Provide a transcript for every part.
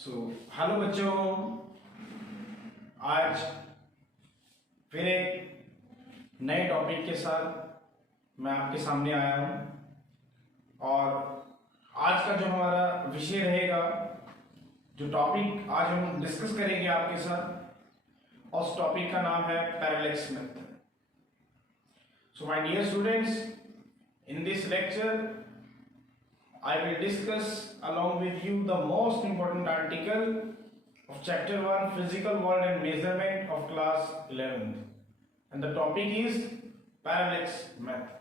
हेलो बच्चों, आज फिर एक नए टॉपिक के साथ मैं आपके सामने आया हूँ। और आज का जो हमारा विषय रहेगा, जो टॉपिक आज हम डिस्कस करेंगे आपके साथ, उस टॉपिक का नाम है parallax method. So my dear students, in this lecture I will discuss along with you the most important article of chapter 1 physical world and measurement of class 11th, and the topic is parallax method.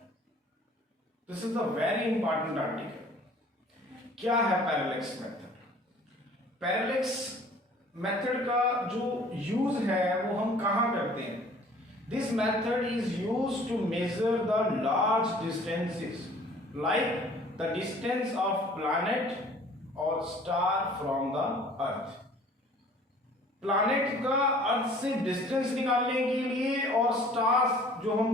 This is a very important article. क्या है parallax method? Parallax method का जो use है वो हम कहाँ करते हैं? This method is used to measure the large distances like the distance of planet or star from the earth. Planet का अर्थ से डिस्टेंस निकालने के लिए और स्टार्स जो हम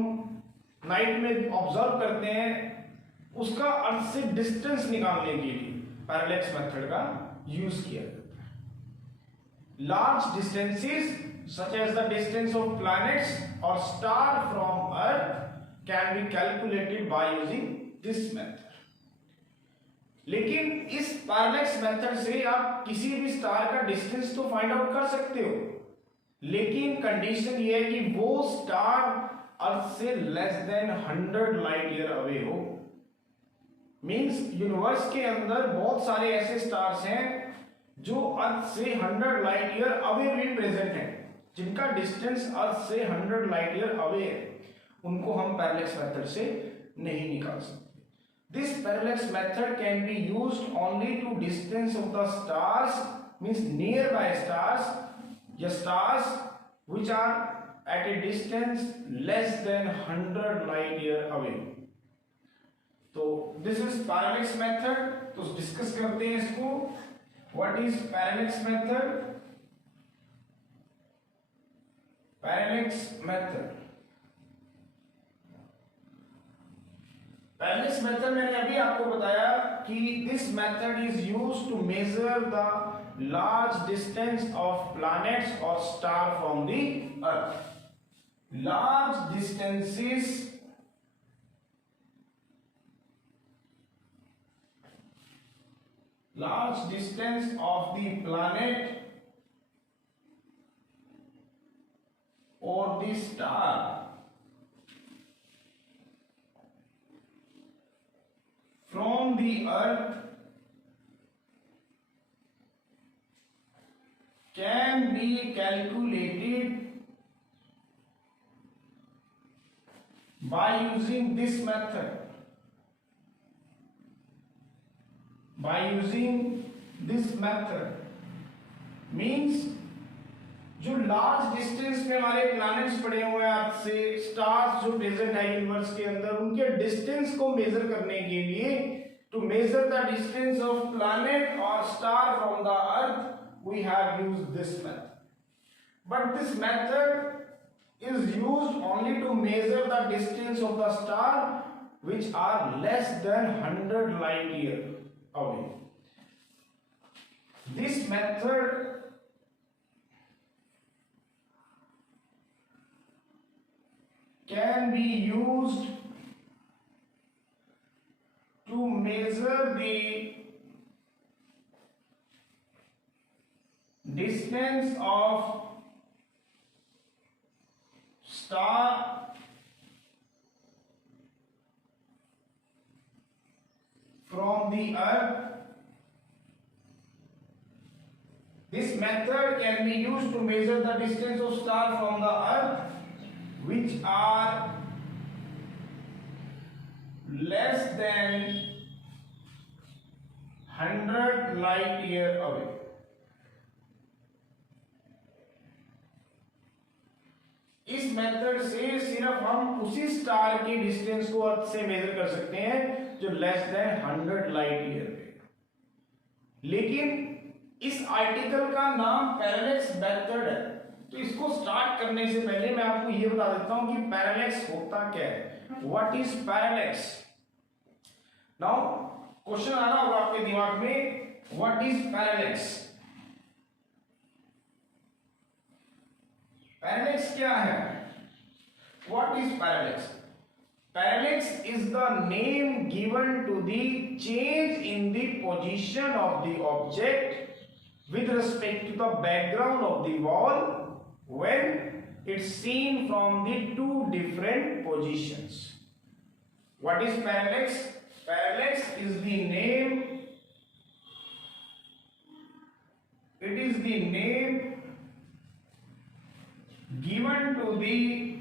नाइट में ऑब्जर्व करते हैं उसका अर्थ से डिस्टेंस निकालने के लिए पैरेलैक्स मेथड का यूज किया जाता है। Large distances such as the distance of planets or star from earth can be calculated by using this method. लेकिन इस पैरेलैक्स मेथड से आप किसी भी स्टार का डिस्टेंस तो फाइंड आउट कर सकते हो, लेकिन कंडीशन ये है कि वो स्टार अर्थ से less than 100 light year away हो। मींस यूनिवर्स के अंदर बहुत सारे ऐसे स्टार्स हैं जो अर्थ से 100 लाइट ईयर अवे भी प्रेजेंट हैं, जिनका डिस्टेंस अर्थ से 100 लाइट ईयर अवे है, उनको हम पैरेलैक्स मेथड से नहीं निकाल सकते। This parallax method can be used only to distance of the stars, means nearby stars, या stars which are at a distance less than 100 light year away. तो this is parallax method. तो discuss करते हैं इसको। What is parallax method? Parallax method. Parallax method मैंने अभी आपको बताया कि this method is used to measure the large distance of planets और star from the earth. Large distances of the planet और the star from the earth can be calculated by using this method. Means जो large distance में हमारे प्लैनेट्स पड़े हुए हैं अर्थ से, स्टार्स जो प्रेजेंट है यूनिवर्स के अंदर, उनके डिस्टेंस को मेजर करने के लिए, to measure the distance of planet और star from the earth, we have used this method. But this method is used only to measure the distance of the star which are less than 100 light year away. This method can be used to measure the distance of star from the earth. This method can be used to measure the distance of star from the earth which are less than 100 light year away. इस मेथड से सिर्फ हम उसी स्टार के डिस्टेंस को अर्थ से मेजर कर सकते हैं जो लेस देन 100 लाइट ईयर है। लेकिन इस आर्टिकल का नाम पैरेलैक्स मेथड है, तो इसको स्टार्ट करने से पहले मैं आपको यह बता देता हूं कि पैरेलैक्स होता क्या है। What is parallax? Now question आना होगा आपके दिमाग में, व्हाट इज पैरेलैक्स? पैरेलैक्स क्या है? What is parallax? Parallax is the name given to the change in the position of the object with respect to the background of the wall when it's seen from the two different positions. What is parallax? Parallax is the name. It is the name given to the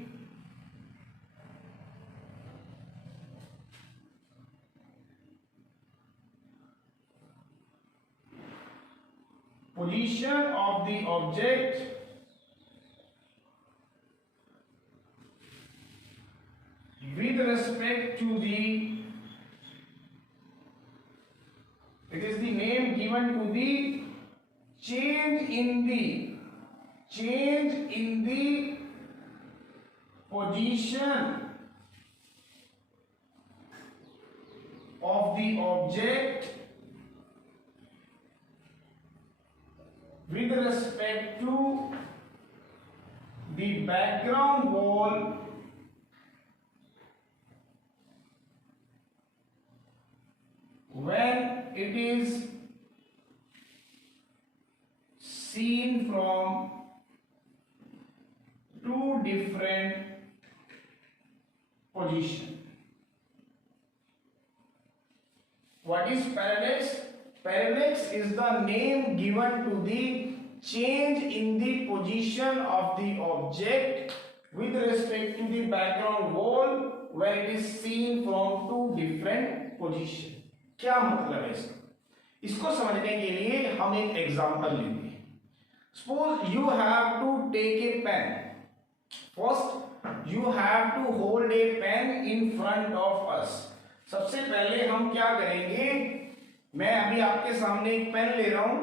position of the object with respect to the, it is the name given to the change in the position of the object with respect to the background wall when it is seen from two different positions. What is parallax? Parallax is the name given to the change in the position of the object with respect to the background wall when it is seen from two different positions. क्या मतलब है इसका? इसको समझने के लिए हम एक एग्जांपल लेंगे. Suppose you have to take a pen. First you have to hold a pen in front of us. सबसे पहले हम क्या करेंगे? मैं अभी आपके सामने एक पेन ले रहा हूं.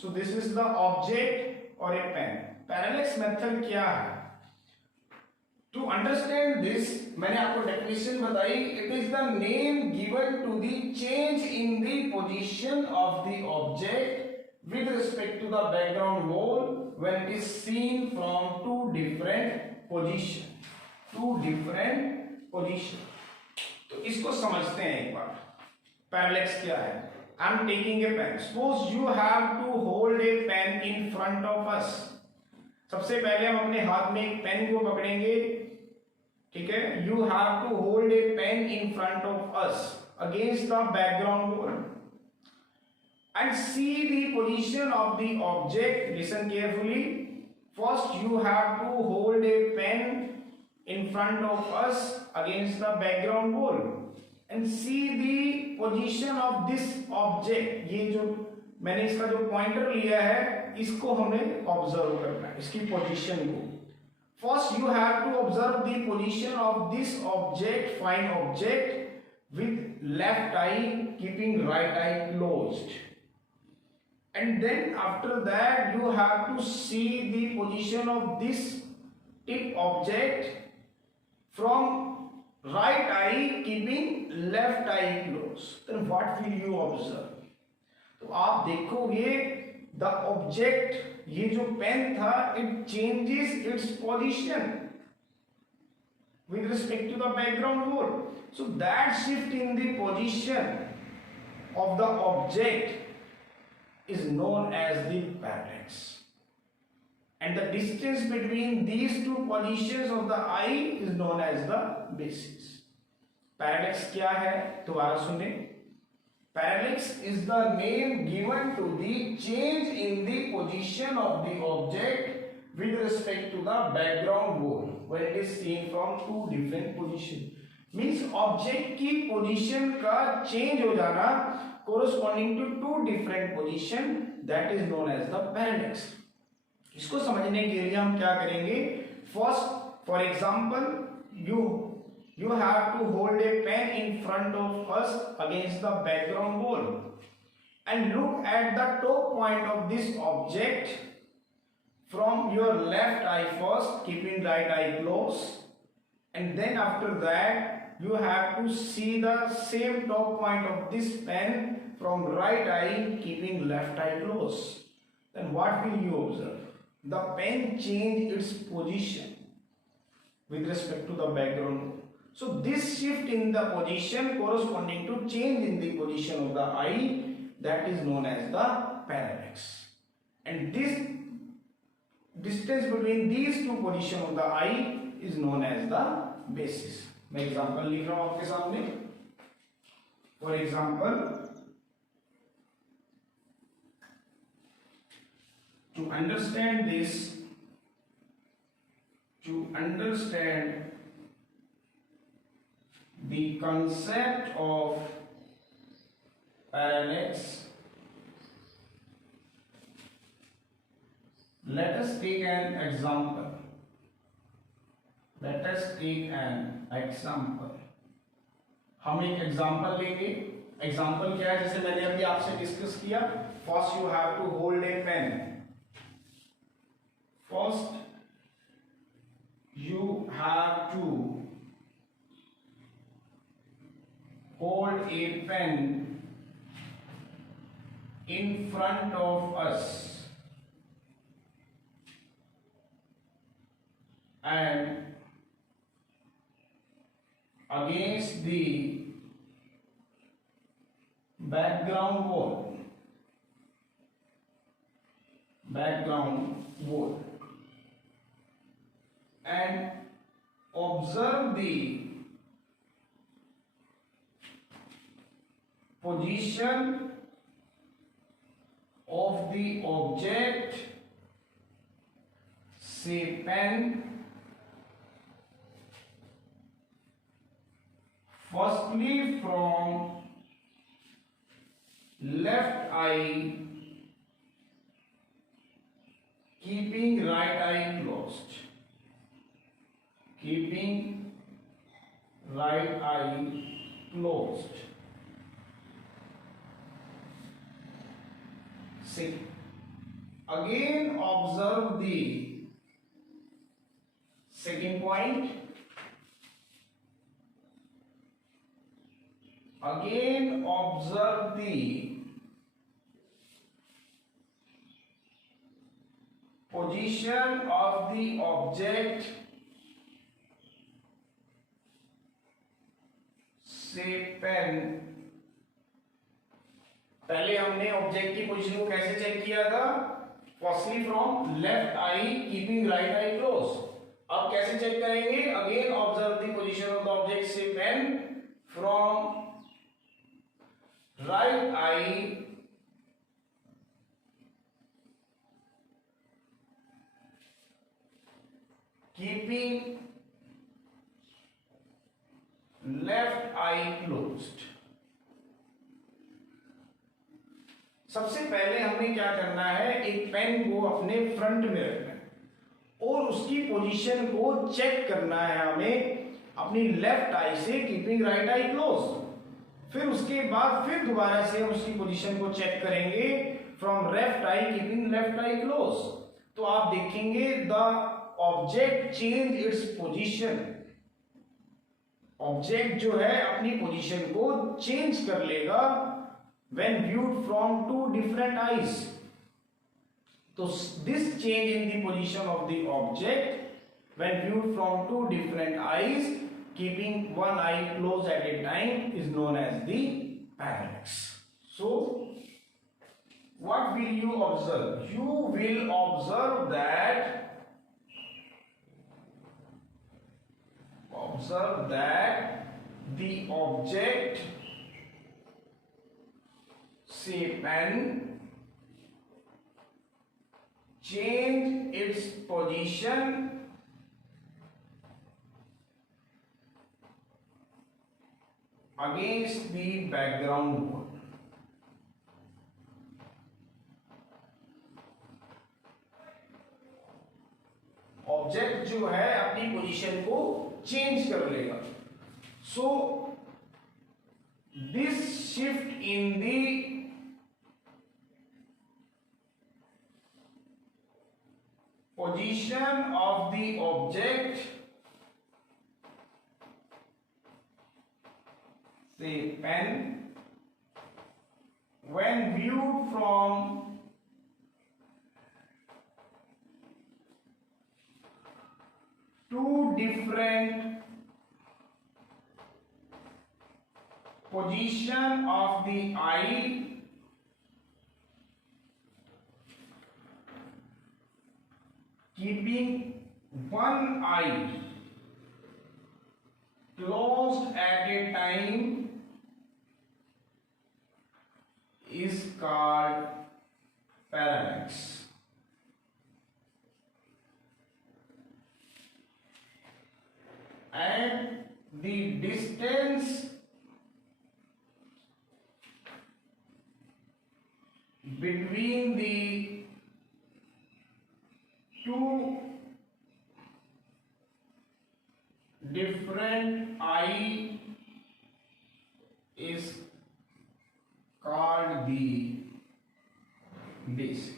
सो दिस इज द ऑब्जेक्ट और ए पेन. पैरेलैक्स मेथड क्या है? टू अंडरस्टैंड दिस मैंने आपको डेफिनेशन बताई. It is the name given to the change in the position of the object with respect to the background wall when it is seen from two different position. तो इसको समझते हैं एक बार. पैरेलैक्स क्या है? I am taking a pen. Suppose you have to hold a pen in front of us. सबसे पहले हम अपने हाथ में एक पेन को पकड़ेंगे. ठीक है? You have to hold a pen in front of us against the background wall and see the position of the object. Listen carefully. First you have to hold a pen in front of us against the background wall and see the position of this object. ये जो मैंने इसका जो पॉइंटर लिया है इसको हमें ऑब्जर्व करना है, इसकी पोजीशन को. First you have to observe the position of this object, fine object with left eye keeping right eye closed. And then after that you have to see the position of this tip object from right eye keeping left eye closed. Then what will you observe? तो आप देखोगे the object, ये जो पेन था, it changes its position with respect to the background wall. So that shift in the position of the object is known as the parallax, and the distance between these two positions of the eye is known as the basis. Parallax क्या है? दोबारा सुने. Parallax is the name given to the change in the position of the object with respect to the background wall when it is seen from two different positions. Means object की position का change हो जाना corresponding to two different position, that is known as the parallax. इसको समझने के लिए हम क्या करेंगे? First, for example, you have to hold a pen in front of us against the background wall and look at the top point of this object from your left eye first, keeping right eye closed, and then after that you have to see the same top point of this pen from right eye keeping left eye closed. Then what will you observe? the pen change its position with respect to the background. So this shift in the position corresponding to change in the position of the eye, that is known as the parallax. And this distance between these two positions of the eye is known as the basis. मैं एग्जांपल लिख रहा हूं आपके सामने. For example, to understand the concept of parallax, let us take an example. हम एक एग्जाम्पल लेंगे. एग्जाम्पल क्या है? जैसे मैंने अभी आपसे डिस्कस किया, first you have to hold a pen. First, you have to hold a pen in front of us and against the background wall. And observe the position of the object, say pen, firstly from left eye, keeping right eye closed. Second, again observe the second point. Again observe the position of the object, say pen. पहले हमने ऑब्जेक्ट की position को कैसे check किया था? Firstly from left eye keeping right eye close. अब कैसे check करेंगे? Again observe the position of the object, say pen, from right eye keeping left eye closed. सबसे पहले हमें क्या करना है? एक पेन को अपने फ्रंट में रखना है और उसकी पोजीशन को चेक करना है हमें अपनी लेफ्ट आई से, कीपिंग राइट आई क्लोज. फिर उसके बाद फिर दोबारा से हम उसकी पोजीशन को चेक करेंगे from left eye keeping left आई क्लोज. तो आप देखेंगे the object change its position. Object जो है अपनी पोजीशन को चेंज कर लेगा when viewed from two different eyes. So this change in the position of the object when viewed from two different eyes, keeping one eye closed at a time, is known as the parallax. So what will you observe? You will observe that the object, say pen, change its position against the background wall. Object जो है अपनी पोजीशन को चेंज कर लेगा. So this shift in the position of the object, say pen, when viewed from different position of the eye keeping one eye closed at a time is called parallax. And the distance between the two different eye is called the basis.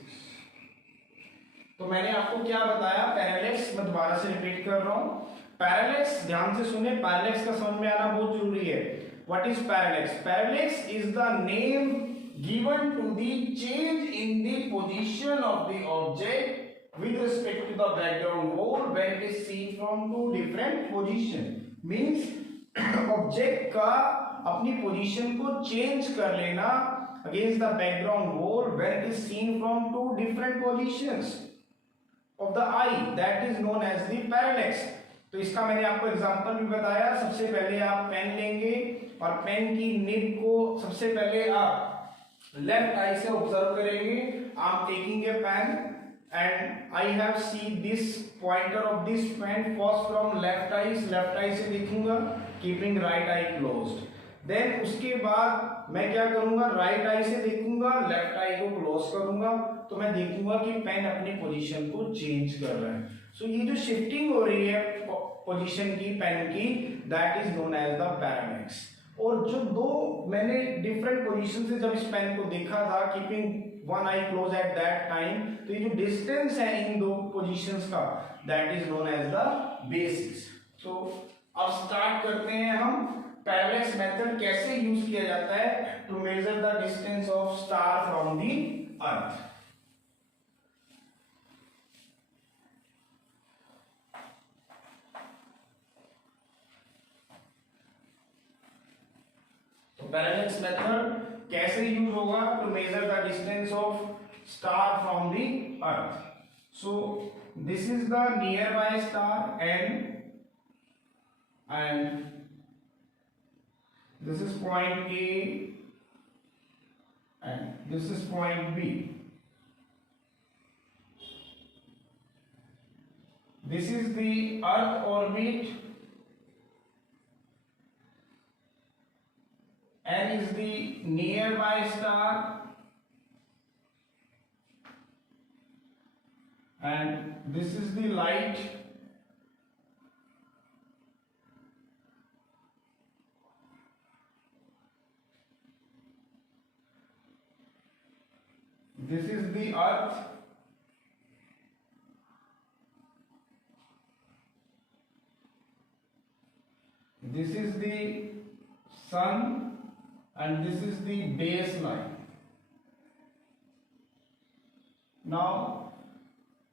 तो मैंने आपको क्या बताया पैरेलैक्स, मैं दोबारा से रिपीट कर रहा हूं. पैरेलैक्स ध्यान से सुने, पैरेलैक्स का समझ में आना बहुत जरूरी है. What is parallax? Parallax is the name given to the change in the position of the object with respect to the background wall when it is seen from two different position. Means object का अपनी position को change कर लेना against the background wall when it is seen from two different positions of the eye, that is known as the parallax. तो इसका मैंने आपको एग्जांपल भी बताया. सबसे पहले आप पेन लेंगे और पेन की निब को सबसे पहले आप लेफ्ट आई से ऑब्जर्व करेंगे. आप taking a pen and I have see this pointer of this pen first from left eye से देखूंगा keeping right eye closed. Then उसके बाद मैं क्या करूंगा, right eye से देखूंगा, left eye को close करूंगा, तो मैं देखूंगा कि पेन अपनी पोजीशन को चेंज कर रहा है. So ये जो शिफ्टिंग हो रही है पोजीशन की पेन की, that is known as the parallax. और जो दो मैंने डिफरेंट पोजीशन से जब इस पेन को देखा था keeping one eye close at that time, तो ये जो डिस्टेंस है इन दो पोजीशंस का, that is known as the basis. तो अब स्टार्ट करते हैं हम पैरेलैक्स मेथड कैसे यूज किया जाता है to measure the distance of star from the earth. Parallax method कैसे यूज होगा to measure the distance of star from the earth. So this is the nearby star N and this is point A and this is point B. This is the earth orbit. N is the nearby star and this is the light. This is the earth. This is the sun. And this is the baseline. Now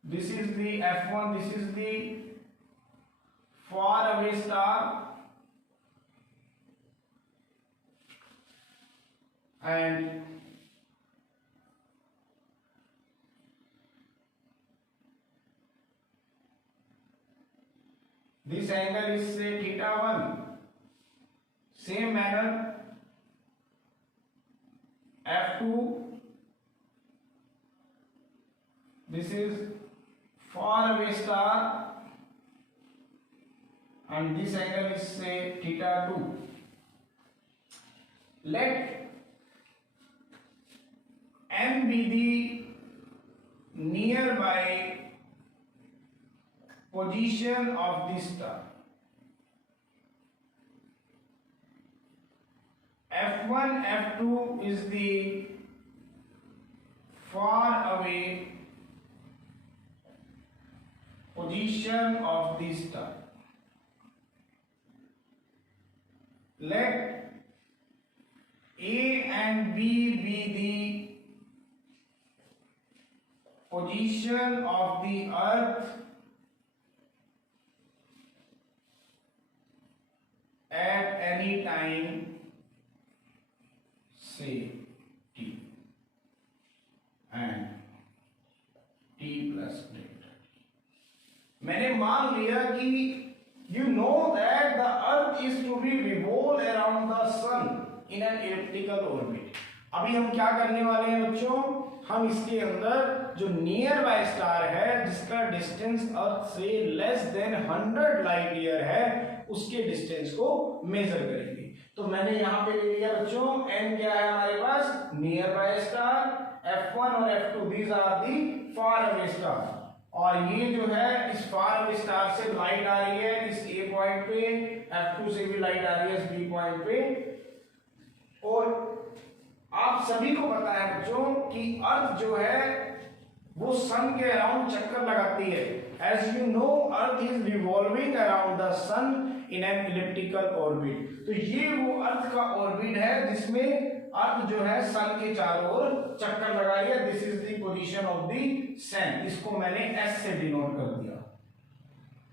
this is the F1, this is the far away star, and this angle is say θ1. Same manner F2, this is far away star and this angle is say θ2. Let M be the nearby position of this star. F1, F2 is the far away position of the star. Let A and B be the position of the earth at any time say t and t plus delta। मैंने मान लिया कि you know that the earth is to be revolve around the sun in an elliptical orbit। अभी हम क्या करने वाले हैं बच्चों, हम इसके अंदर जो नियर बाय स्टार है जिसका डिस्टेंस अर्थ से लेस देन 100 लाइट ईयर है उसके डिस्टेंस को मेजर करेंगे। तो मैंने यहां पे ले लिया बच्चों n क्या है हमारे पास, नियर बाय स्टार, f1 और f2 these are the far away star. और ये जो है इस फार अवे स्टार से लाइट आ रही है इस a पॉइंट पे, f2 से भी लाइट आ रही है इस b पॉइंट पे। और आप सभी को पता है बच्चों कि अर्थ जो है वो सन के अराउंड चक्कर लगाती है। As you know earth is revolving around the sun in an elliptical orbit. तो ये वो अर्थ का ऑर्बिट है जिसमें अर्थ जो है सन के चारों ओर चक्कर लगा रही है। This is the position of the sun, इसको मैंने एस से डिनोट कर दिया।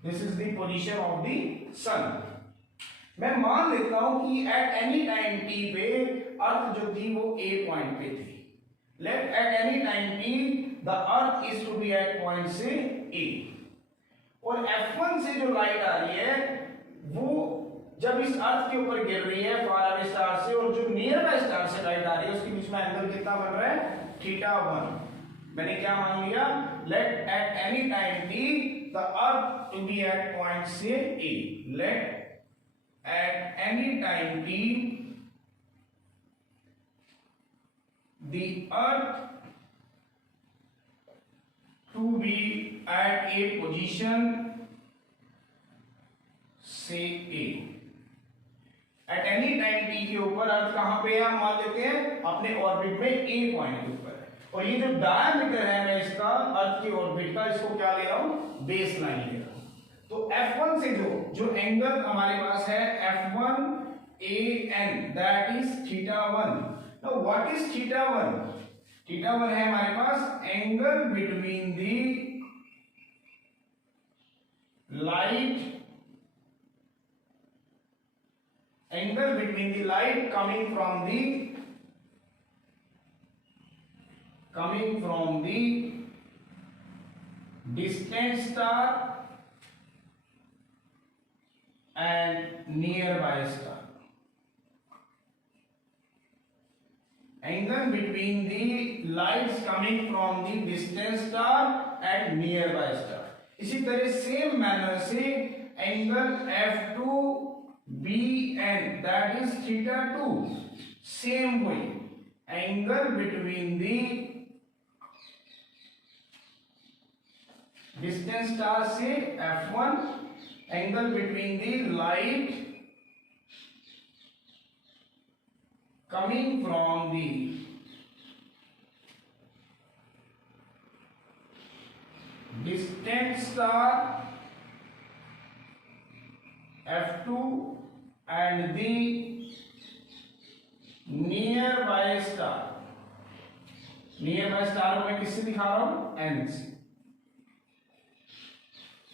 This is the position of the sun. मैं मान लेता हूं कि एट एनी टाइम टी पे अर्थ जो थी वो ए पॉइंट पे थी। Let at any time T the earth is to be at point से ए। और F1 से जो लाइट आ रही है वो जब इस अर्थ के ऊपर गिर रही है फार अवे स्टार से, और जो नियर बाय स्टार से लाइट आ रही है उसके बीच में एंगल कितना बन रहा है, θ1। मैंने क्या मान लिया, let at any time T the earth to be at point से A. Let at any time t the earth to be at a position say a। at any time t के ऊपर अर्थ कहां पे है, हम मान लेते हैं अपने ऑर्बिट में a पॉइंट के ऊपर है। और ये जो डायमीटर है मैं इसका अर्थ के ऑर्बिट का, इसको क्या ले रहा हूं, बेस लाइन ले रहा हूं। तो F1 से जो एंगल हमारे पास है F1 AN that is θ1। Now what is θ1? θ1 है हमारे पास angle between the light, angle between the light coming from the distant star and nearby star। Angle between the lights coming from the distant star and nearby star। इसी तरह same manner से angle F2 BN that is θ2, same way angle between the distant star से F1, angle between the light coming from the distant star F2 and the nearby star। nearby star को मैं किससे दिखा रहा हूं, N से,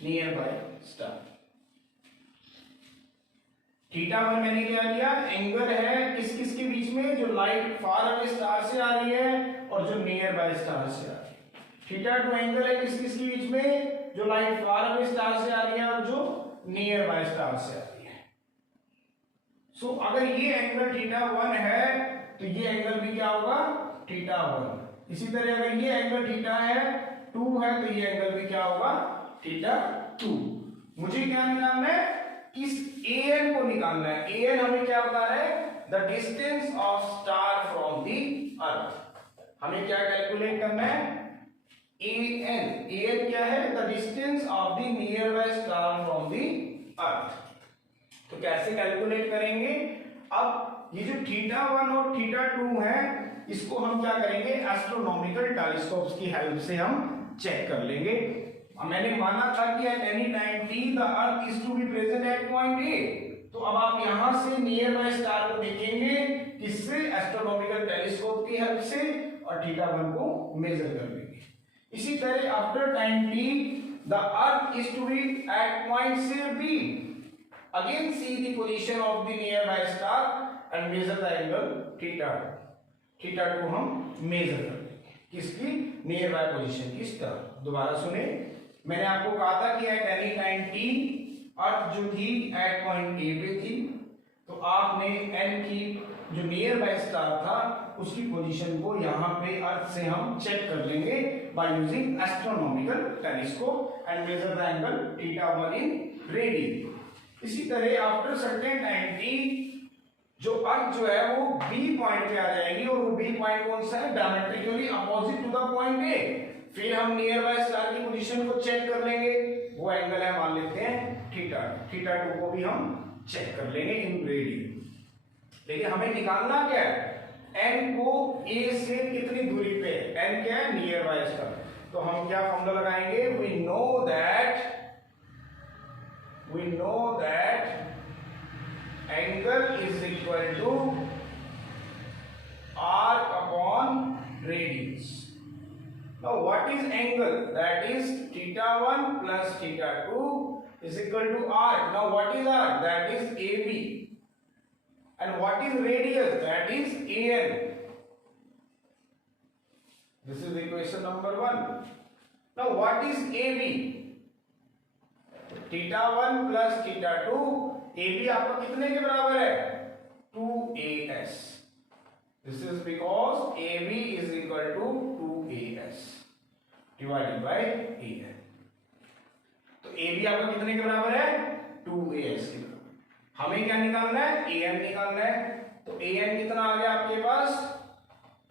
nearby star। θ1 मैंने क्या लिया, एंगल है किस किस के बीच में, जो लाइट फार अवे स्टार से आ रही है और जो नियर बाय स्टार से आ रही है। θ2 एंगल है किस किस के बीच में, जो लाइट फार अवे स्टार से आ रही है और जो नियर बाय स्टार से आ रही है। सो अगर ये एंगल θ1 है तो ये एंगल भी क्या होगा, θ1। इसी तरह अगर ये एंगल θ है 2 है तो ये एंगल भी क्या होगा, θ2। मुझे क्या निकालना है, इस an को निकालना है। an हमें क्या बता रहा है, the distance of star from the earth. हमें क्या कैलकुलेट करना है, an क्या है, the distance of the nearby star from the earth. तो कैसे कैलकुलेट करेंगे, अब ये जो θ1 और θ2 है इसको हम क्या करेंगे, एस्ट्रोनॉमिकल टेलीस्कोप्स की हेल्प से हम चेक कर लेंगे। मैंने माना था कि at any time T the earth is to be present at point A. तो अब आप यहां से नियर बाय स्टार को देखेंगे किससे, एस्ट्रोनॉमिकल टेलीस्कोप की हेल्प से, और θ1 को मेजर कर लेंगे। इसी तरह after time T the earth is to be at point से B. Again see the position of the nearby star and measure the angle theta. Theta 2 हम मेजर कर लेंगे किसकी, नियर बाय पोजीशन की स्टार। दोबारा सुने, मैंने आपको कहा था कि एट एनी टाइम टी अर्थ जो थी एट पॉइंट ए पे थी, तो आपने एन की जो नियर बाय स्टार था उसकी पोजीशन को यहाँ पे अर्थ से हम चेक कर लेंगे by using astronomical telescope and measure the angle theta 1 in radian. इसी तरह आफ्टर सर्टेन टाइम टी जो अर्थ जो है वो बी पॉइंट पे आ जाएगी, और वो बी पॉइंट कौन सा है, diametrically opposite to the point A. फिर हम नियर बाय स्टार की पोजीशन को चेक कर लेंगे, वो एंगल है मान लेते हैं थीटा। थीटा 2 को भी हम चेक कर लेंगे इन रेडियन। लेकिन हमें निकालना क्या है, एन को ए से कितनी दूरी पे है, एन क्या है, नियर बाय स्टार। तो हम क्या फॉर्मूला लगाएंगे, we know that angle is equal to arc upon radius. Now what is angle? That is theta 1 plus theta 2 is equal to arc. Now what is arc? That is AB. And what is radius? That is AN. This is equation number 1. Now what is AB? Theta 1 plus theta 2, AB आपका कितने के बराबर है, 2AS. This is because AB is equal to 2AS divided by AN. तो AB आपका कितने के बराबर है, 2AS के बराबर। हमें क्या निकालना है, AN निकालना है। तो AN कितना आ गया आपके पास,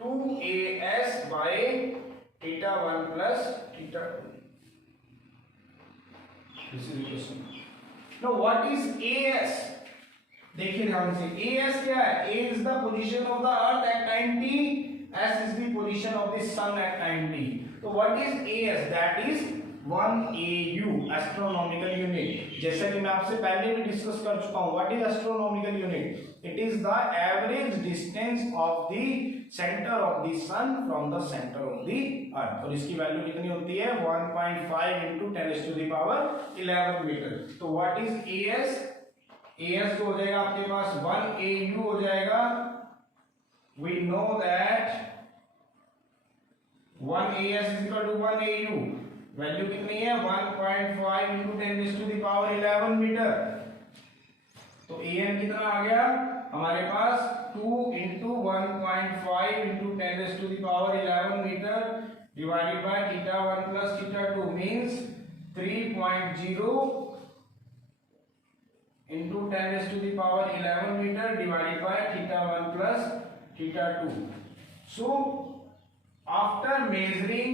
2AS by theta 1 plus theta 2. This is equation. Now what is AS? देखिए ध्यान से, AS क्या है, A is the position of the earth at time t, S is the position of the sun at time t. So what is AS? That is 1 AU, astronomical unit। जैसा कि मैं आपसे पहले भी डिस्कस कर चुका हूँ, what is astronomical unit? It is the average distance of the center of the sun from the center of the earth। और इसकी वैल्यू कितनी होती है, 1.5 into 10 to the power 11 metre. तो what is AS? AS जो हो जाएगा आपके पास 1 AU हो जाएगा। We know that 1 AS is equal to 1 AU। Value कितनी है, 1.5 into 10 to the power 11 metre. तो AN कितना आ गया हमारे पास, 2 into 1.5 into 10 to the power 11 metre divided by theta 1 plus theta 2 means 3.0 into 10 to the power 11 meter divided by theta 1 plus theta 2. So after measuring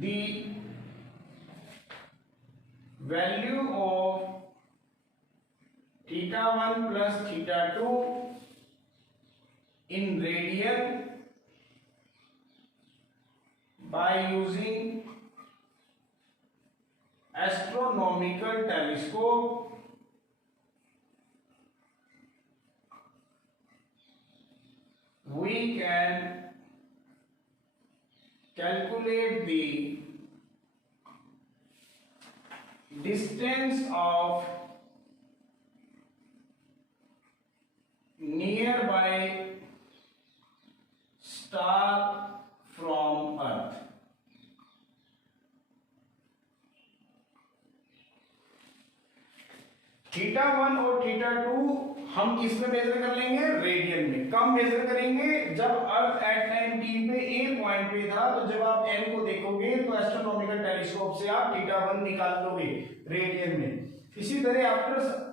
the value of theta 1 plus theta 2 in radian by using astronomical telescope, we can calculate the distance of nearby star from earth। Theta 1 और थीटा 2 हम किस में मेजर कर लेंगे, रेडियन में। कब मेजर करेंगे, जब अर्थ एट टाइम टी पे ए पॉइंट पे था। तो जब आप एन को देखोगे तो एस्ट्रोनॉमिकल टेलीस्कोप से आप थीटा 1 निकाल लोगे रेडियन में। इसी तरह आफ्टर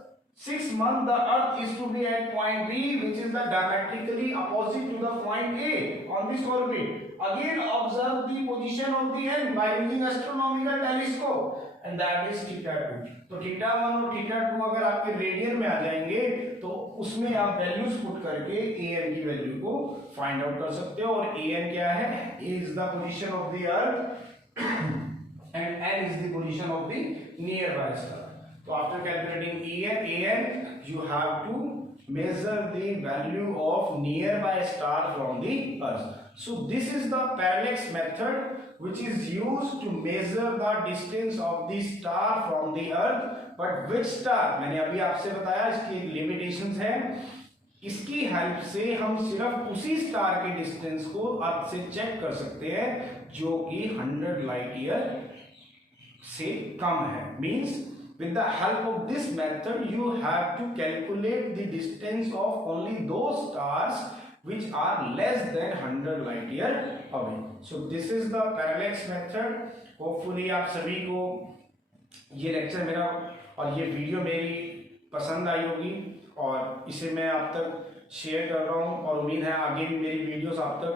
6 months the earth is to be at point B, which is the diametrically opposite to the point A on this orbit. Again observe the position of the end by using astronomical telescope and that is theta 2। तो थीटा 1 और थीटा 2 अगर आपके रेडियन में आ जाएंगे तो उसमें आप values put करके an की वैल्यू को फाइंड आउट कर सकते हो। और an क्या है, a is the position of the earth and n is the position of the nearby star। So after calculating an, you have to measure the value of nearby star from the earth। So this is the parallax method which is used to measure the distance of the star from the earth. But which star, मैंने अभी आपसे बताया इसकी लिमिटेशंस है. इसकी हेल्प से हम सिर्फ उसी स्टार के डिस्टेंस को अर्थ से चेक कर सकते हैं जो कि 100 लाइट ईयर से कम है. Means with the help of this method you have to calculate the distance of only those stars which are less than 100 light year away. So this is the parallax method. Hopefully आप सभी को ये लेक्चर मेरा और ये वीडियो मेरी पसंद आई होगी और इसे मैं आप तक शेयर कर रहा हूँ और उम्मीद है आगे भी मेरी वीडियोस आप तक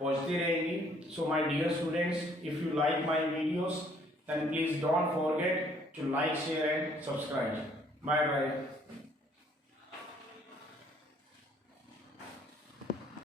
पहुँचती रहेंगी. So my dear students, if you like my videos then please don't forget to like, share and subscribe. Bye bye.